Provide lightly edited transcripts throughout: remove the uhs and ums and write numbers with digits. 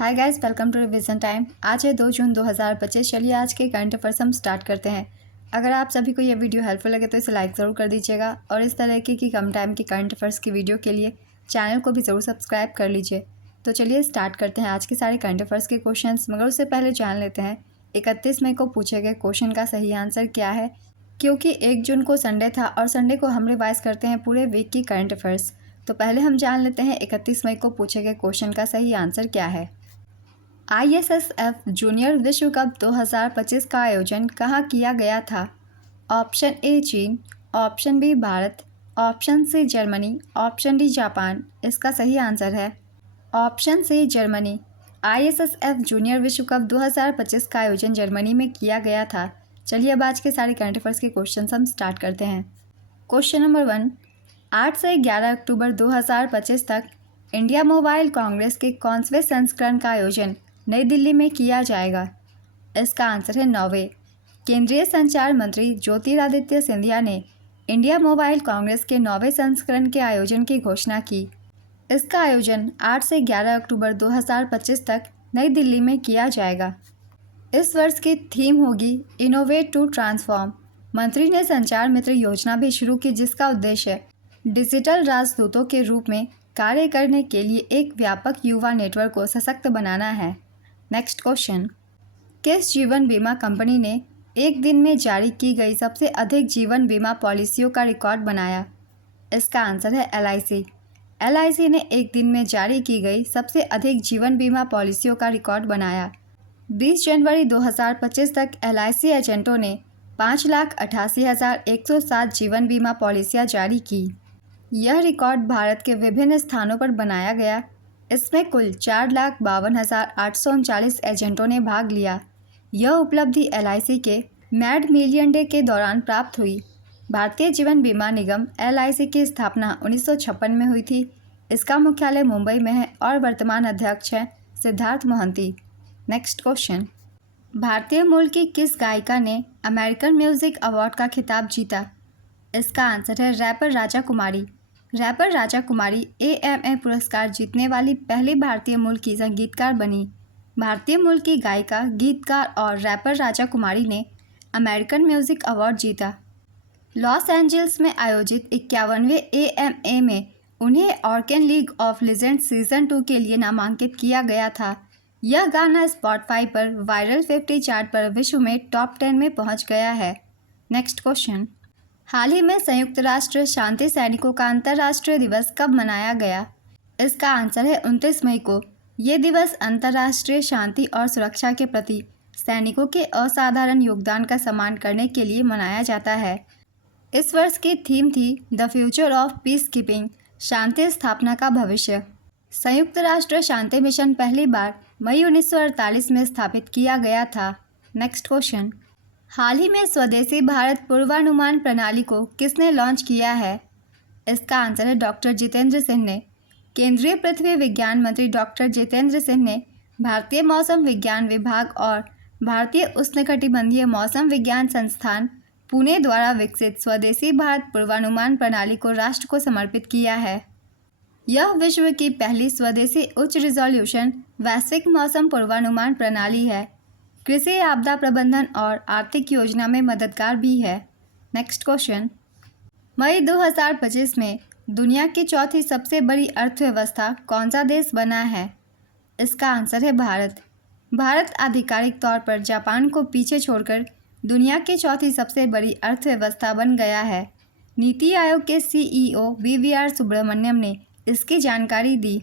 Hi guys, welcome to revision time. आज है 2 जून 2025। चलिए आज के करंट अफेयर्स हम स्टार्ट करते हैं। अगर आप सभी को ये वीडियो हेल्पफुल लगे तो इसे लाइक ज़रूर कर दीजिएगा और इस तरह की कम टाइम की करंट अफेयर्स की वीडियो के लिए चैनल को भी ज़रूर सब्सक्राइब कर लीजिए। तो चलिए स्टार्ट करते हैं आज के सारे करंट अफेयर्स के क्वेश्चन। मगर उससे पहले जान लेते हैं 31 मई को पूछे गए क्वेश्चन का सही आंसर क्या है, क्योंकि 1 जून को संडे था और संडे को हम रिवाइज करते हैं पूरे वीक की करंट अफेयर्स। तो पहले हम जान लेते हैं 31 मई को पूछे गए क्वेश्चन का सही आंसर क्या है। ISSF जूनियर विश्व कप 2025 का आयोजन कहाँ किया गया था? ऑप्शन ए चीन, option B Bharat, option C Germany, option D Japan. इसका सही आंसर है option C Germany. ISSF junior विश्व कप 2025 का आयोजन जर्मनी में किया गया था। चलिए अब आज के सारे करंट अफेयर्स के क्वेश्चन हम स्टार्ट करते हैं। क्वेश्चन नंबर 1, 8 से 11 अक्टूबर 2025 तक इंडिया मोबाइल कांग्रेस के कौनसवें संस्करण का आयोजन नई दिल्ली में किया जाएगा? इसका आंसर है 9वें। केंद्रीय संचार मंत्री ज्योतिरादित्य सिंधिया ने इंडिया मोबाइल कांग्रेस के 9वें संस्करण के आयोजन की घोषणा की। इसका आयोजन 8 से 11 अक्टूबर 2025 तक नई दिल्ली में किया जाएगा। इस वर्ष की थीम होगी इनोवेट टू ट्रांसफॉर्म। मंत्री ने संचार मित्र योजना भी शुरू की, जिसका उद्देश्य डिजिटल राजदूतों के रूप में कार्य करने के लिए एक व्यापक युवा नेटवर्क को सशक्त बनाना है। नेक्स्ट क्वेश्चन, किस जीवन बीमा कंपनी ने एक दिन में जारी की गई सबसे अधिक जीवन बीमा पॉलिसियों का रिकॉर्ड बनाया? इसका आंसर है LIC। LIC ने एक दिन में जारी की गई सबसे अधिक जीवन बीमा पॉलिसियों का रिकॉर्ड बनाया। 20 जनवरी 2025 तक LIC एजेंटों ने 5,88,107 जीवन बीमा पॉलिसियाँ जारी की। यह रिकॉर्ड भारत के विभिन्न स्थानों पर बनाया गया। इसमें कुल 4,52,839 एजेंटों ने भाग लिया। यह उपलब्धि LIC के मैड मिलियन डे के दौरान प्राप्त हुई। भारतीय जीवन बीमा निगम LIC की स्थापना 1956 में हुई थी। इसका मुख्यालय मुंबई में है और वर्तमान अध्यक्ष हैं सिद्धार्थ मोहंती। नेक्स्ट क्वेश्चन, भारतीय मूल की किस गायिका ने अमेरिकन म्यूजिक अवार्ड का खिताब जीता? इसका आंसर है रैपर राजा कुमारी। रैपर राजा कुमारी AMA पुरस्कार जीतने वाली पहली भारतीय मूल की संगीतकार बनी। भारतीय मूल की गायिका, गीतकार और रैपर राजा कुमारी ने अमेरिकन म्यूजिक अवार्ड जीता। लॉस एंजल्स में आयोजित 51वें AMA में उन्हें ऑर्केन लीग ऑफ लीजेंड्स सीजन 2 के लिए नामांकित किया गया था। यह गाना स्पॉटिफाई पर वायरल 50 चार्ट पर विश्व में टॉप 10 में पहुंच गया है। नेक्स्ट क्वेश्चन, हाल ही में संयुक्त राष्ट्र शांति सैनिकों का अंतर्राष्ट्रीय दिवस कब मनाया गया? इसका आंसर है 29 मई को। ये दिवस अंतर्राष्ट्रीय शांति और सुरक्षा के प्रति सैनिकों के असाधारण योगदान का सम्मान करने के लिए मनाया जाता है। इस वर्ष की थीम थी the future of peacekeeping, शांति स्थापना का भविष्य। संयुक्त राष्ट्र शांति मिशन पहली बार मई 1948 में स्थापित किया गया था। नेक्स्ट क्वेश्चन, हाल ही में स्वदेशी भारत पूर्वानुमान प्रणाली को किसने लॉन्च किया है? इसका आंसर है डॉक्टर जितेंद्र सिंह ने। केंद्रीय पृथ्वी विज्ञान मंत्री डॉक्टर जितेंद्र सिंह ने भारतीय मौसम विज्ञान विभाग और भारतीय उष्णकटिबंधीय मौसम विज्ञान संस्थान पुणे द्वारा विकसित स्वदेशी भारत पूर्वानुमान प्रणाली को राष्ट्र को समर्पित किया है। यह विश्व की पहली स्वदेशी उच्च रिजोल्यूशन वैश्विक मौसम पूर्वानुमान प्रणाली है। कृषि, आपदा प्रबंधन और आर्थिक योजना में मददगार भी है। नेक्स्ट क्वेश्चन, मई 2025 में दुनिया की चौथी सबसे बड़ी अर्थव्यवस्था कौन सा देश बना है? इसका आंसर है भारत। भारत आधिकारिक तौर पर जापान को पीछे छोड़कर दुनिया की चौथी सबसे बड़ी अर्थव्यवस्था बन गया है। नीति आयोग के CEO VVR सुब्रमण्यम ने इसकी जानकारी दी।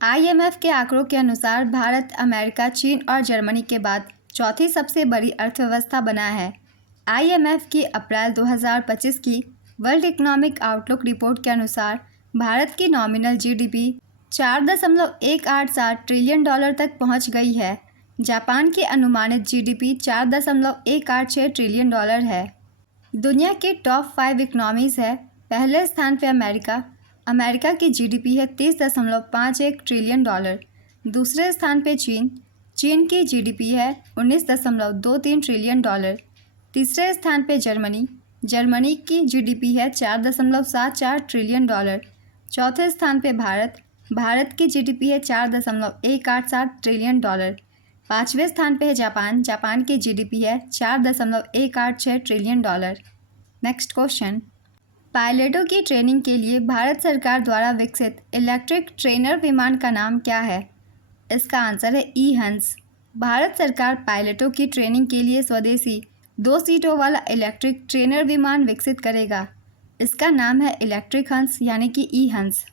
IMF के आंकड़ों के अनुसार भारत अमेरिका, चीन और जर्मनी के बाद चौथी सबसे बड़ी अर्थव्यवस्था बना है। IMF की अप्रैल 2025 की वर्ल्ड इकोनॉमिक आउटलुक रिपोर्ट के अनुसार भारत की नॉमिनल GDP 4.187 ट्रिलियन डॉलर तक पहुंच गई है। जापान की अनुमानित GDP 4.186 ट्रिलियन डॉलर है। दुनिया की टॉप 5 इकोनॉमीज़ है। पहले स्थान पर अमेरिका की GDP है 30.51 ट्रिलियन डॉलर। दूसरे स्थान पे चीन की GDP है 19.23 ट्रिलियन डॉलर। तीसरे स्थान पे जर्मनी की GDP है 4.74 ट्रिलियन डॉलर। चौथे स्थान पे भारत भारत की जीडीपी है $4.187 ट्रिलियन। 5वें स्थान पे है जापान। जापान की जीडीपी है $4.186 ट्रिलियन। नेक्स्ट क्वेश्चन, पायलटों की ट्रेनिंग के लिए भारत सरकार द्वारा विकसित इलेक्ट्रिक ट्रेनर विमान का नाम क्या है? इसका आंसर है ई हंस। भारत सरकार पायलटों की ट्रेनिंग के लिए स्वदेशी 2 सीटों वाला इलेक्ट्रिक ट्रेनर विमान विकसित करेगा। इसका नाम है इलेक्ट्रिक हंस यानी कि ई हंस।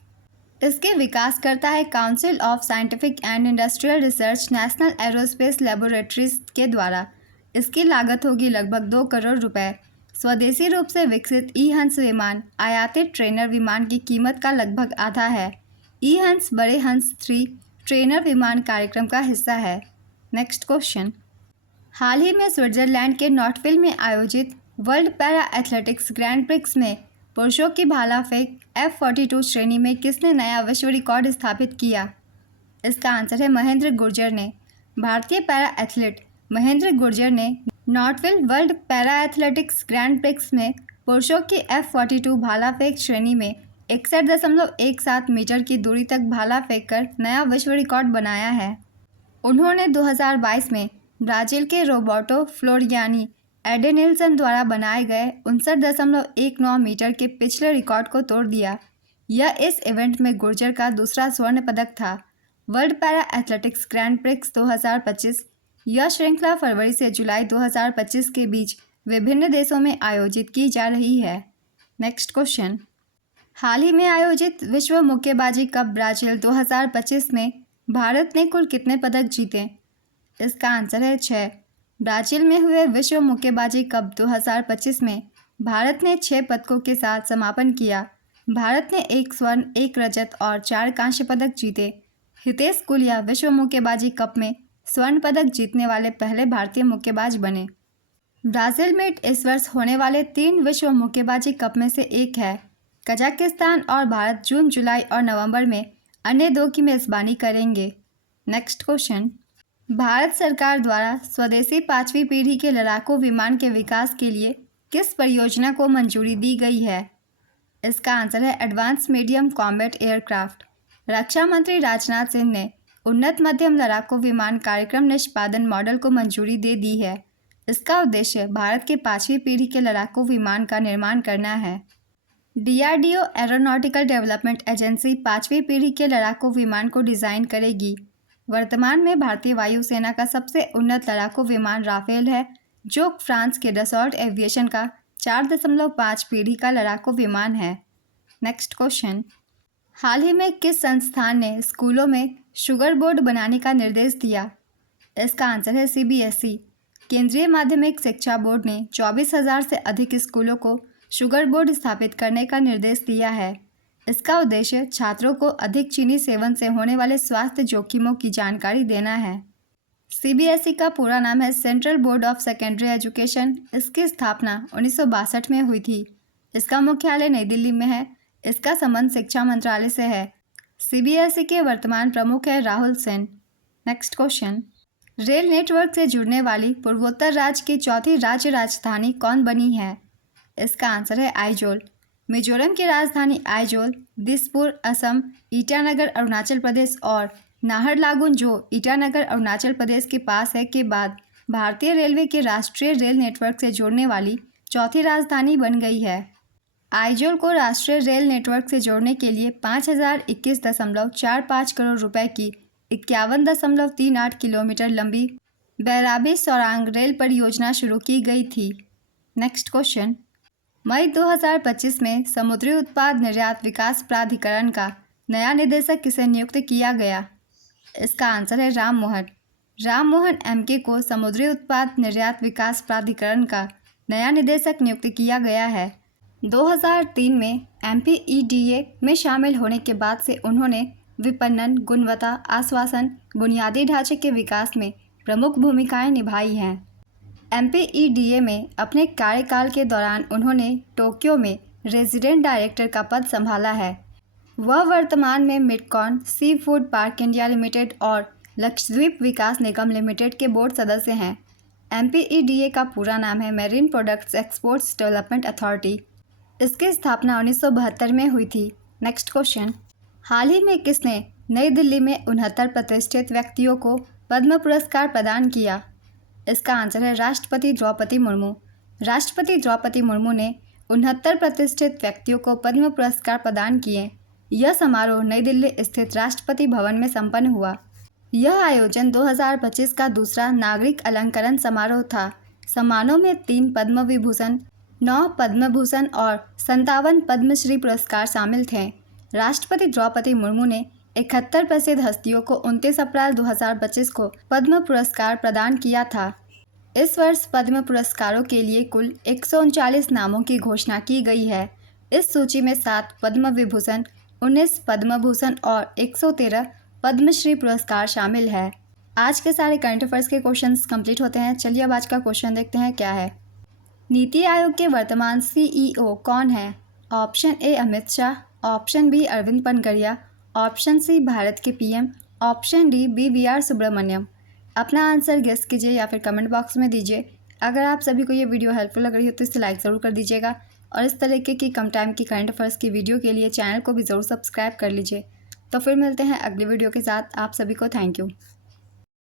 इसके विकास करता है council of scientific and industrial research national aerospace laboratories के द्वारा। इसकी लागत होगी लगभग 2 करोड़ रुपए। स्वदेशी रूप से विकसित ई हंस विमान आयातित ट्रेनर विमान की कीमत का लगभग आधा है। ई हंस बड़े हंस 3 ट्रेनर विमान कार्यक्रम का हिस्सा है। नेक्स्ट क्वेश्चन, हाल ही में स्विट्जरलैंड के नॉटविल में आयोजित world para athletics grand prix में पुरुषों की भाला फेंक F42 श्रेणी में किसने नया विश्व रिकॉर्ड स्थापित किया? इसका आंसर है महेंद्र गुर्जर ने। भारतीय पैरा एथलीट महेंद्र गुर्जर ने Nottwil world para athletics grand prix में पुरुषों की F42 भाला फेंक श्रेणी में 61.17 मीटर की दूरी तक भाला फेंककर नया विश्व रिकॉर्ड बनाया है। उन्होंने 2022 में ब्राज़ील के रोबर्टो फ्लोरियानी एडेनिल्सन द्वारा बनाए गए 59.19 मीटर के पिछले रिकॉर्ड को तोड़ दिया। यह इस इवेंट में गुर्जर का दूसरा स्वर्ण पदक था। World para athletics grand prix 2025 यह श्रृंखला फरवरी से जुलाई 2025 के बीच विभिन्न देशों में आयोजित की जा रही है। नेक्स्ट क्वेश्चन, हाल ही में आयोजित विश्व मुक्केबाजी कप ब्राज़ील 2025 में भारत ने कुल कितने पदक जीते? इसका आंसर है 6। ब्राज़ील में हुए विश्व मुक्केबाजी कप 2025 में भारत ने 6 पदकों के साथ समापन किया। भारत ने 1 स्वर्ण, 1 रजत और 4 कांस्य पदक जीते। हितेश गुलिया विश्व मुक्केबाजी कप में स्वर्ण पदक जीतने वाले पहले भारतीय मुक्केबाज बने। ब्राज़ील में इस वर्ष होने वाले 3 विश्व मुक्केबाजी कप में से एक है। कजाकिस्तान और भारत जून, जुलाई और नवंबर में अन्य 2 की मेज़बानी करेंगे। नेक्स्ट क्वेश्चन, भारत सरकार द्वारा स्वदेशी 5वीं पीढ़ी के लड़ाकू विमान के विकास के लिए किस परियोजना को मंजूरी दी गई है? इसका आंसर है एडवांस मीडियम कॉम्बैट एयरक्राफ्ट। रक्षा मंत्री राजनाथ सिंह ने उन्नत मध्यम लड़ाकू विमान कार्यक्रम निष्पादन मॉडल को मंजूरी दे दी है। इसका उद्देश्य भारत के 5वीं पीढ़ी के लड़ाकू विमान का निर्माण करना है। DRDO एरोनॉटिकल डेवलपमेंट एजेंसी 5वीं पीढ़ी के लड़ाकू विमान को डिज़ाइन करेगी। वर्तमान में भारतीय वायुसेना का सबसे उन्नत लड़ाकू विमान राफेल है, जो फ्रांस के डसॉल्ट एविएशन का 4.5 पीढ़ी का लड़ाकू विमान है। नेक्स्ट क्वेश्चन, हाल ही में किस संस्थान ने स्कूलों में शुगर बोर्ड बनाने का निर्देश दिया? इसका आंसर है CBSE। केंद्रीय माध्यमिक शिक्षा बोर्ड ने 24,000 से अधिक स्कूलों को शुगर बोर्ड स्थापित करने का निर्देश दिया है। इसका उद्देश्य छात्रों को अधिक चीनी सेवन से होने वाले स्वास्थ्य जोखिमों की जानकारी देना है। CBSE का पूरा नाम है central board of secondary education. इसकी स्थापना 1962 में हुई थी। इसका मुख्यालय नई दिल्ली में है। इसका संबंध शिक्षा मंत्रालय से है। CBSE के वर्तमान प्रमुख है Rahul Sen. Next question, rail network से जुड़ने वाली पूर्वोत्तर राज्य की चौथी राज्य राजधानी कौन बनी है? इसका आंसर है आइजोल। मिजोरम की राजधानी आइजोल, दिसपुर असम, ईटानगर अरुणाचल प्रदेश और नाहरलागुन जो ईटानगर अरुणाचल प्रदेश के पास है के बाद भारतीय रेलवे के राष्ट्रीय रेल नेटवर्क से जोड़ने वाली चौथी राजधानी बन गई है। आइजोल को राष्ट्रीय रेल नेटवर्क से जोड़ने के लिए 5,021.45 करोड़ रुपए की 51.38 किलोमीटर लंबी बैराबी सौरांग रेल परियोजना शुरू की गई थी। नेक्स्ट क्वेश्चन, मई 2025 में समुद्री उत्पाद निर्यात विकास प्राधिकरण का नया निदेशक किसे नियुक्त किया गया? इसका आंसर है राम मोहन। राम मोहन MK को समुद्री उत्पाद निर्यात विकास प्राधिकरण का नया निदेशक नियुक्त किया गया है। 2003 में MPEDA में शामिल होने के बाद से उन्होंने विपणन, गुणवत्ता, आश्वासन, बुनियादी ढांचे के विकास में प्रमुख भूमिकाएं निभाई हैं। MPEDA में अपने कार्यकाल के दौरान उन्होंने टोक्यो में रेजिडेंट डायरेक्टर का पद संभाला है। वह वर्तमान में मिडकॉन sea food park India limited और लक्षद्वीप विकास निगम लिमिटेड के बोर्ड सदस्य हैं। MPEDA का पूरा नाम है marine products exports development authority. इसकी स्थापना 1972 में हुई थी। नेक्स्ट क्वेश्चन, हाल ही में किसने नई दिल्ली में 69 प्रतिष्ठित व्यक्तियों को पद्म पुरस्कार प्रदान किया? इसका आंसर है राष्ट्रपति द्रौपदी मुर्मू। राष्ट्रपति द्रौपदी मुर्मू ने 69 प्रतिष्ठित व्यक्तियों को पद्म पुरस्कार प्रदान किए। यह समारोह नई दिल्ली स्थित राष्ट्रपति भवन में संपन्न हुआ। यह आयोजन 2025 का दूसरा नागरिक अलंकरण समारोह था। सम्मानों में 3 पद्म विभूषण, 9 पद्म भूषण और 57 पद्मश्री पुरस्कार शामिल थे। राष्ट्रपति द्रौपदी मुर्मू ने 71 प्रसिद्ध हस्तियों को 29 अप्रैल 2025 को पद्म पुरस्कार प्रदान किया था। इस वर्ष पद्म पुरस्कारों के लिए कुल 139 नामों की घोषणा की गई है। इस सूची में 7 पद्म विभूषण, 19 पद्म भूषण और 113 पद्मश्री पुरस्कार शामिल है। आज के सारे करंट अफेयर्स के क्वेश्चंस कंप्लीट होते हैं। चलिए अब आज का क्वेश्चन देखते हैं क्या है। नीति आयोग के वर्तमान सीईओ कौन है? Option A Amit Shah, option B Arvind Panagariya, option C Bharat के PM, option D BVR Subrahmanyam. अपना आंसर गेस कीजिए या फिर कमेंट बॉक्स में दीजिए। अगर आप सभी को ये वीडियो हेल्पफुल लग रही हो तो इसे लाइक ज़रूर कर दीजिएगा और इस तरीके की कम टाइम की करंट अफेयर्स की वीडियो के लिए चैनल को भी ज़रूर सब्सक्राइब कर लीजिए। तो फिर मिलते हैं अगली वीडियो के साथ। आप सभी को थैंक यू।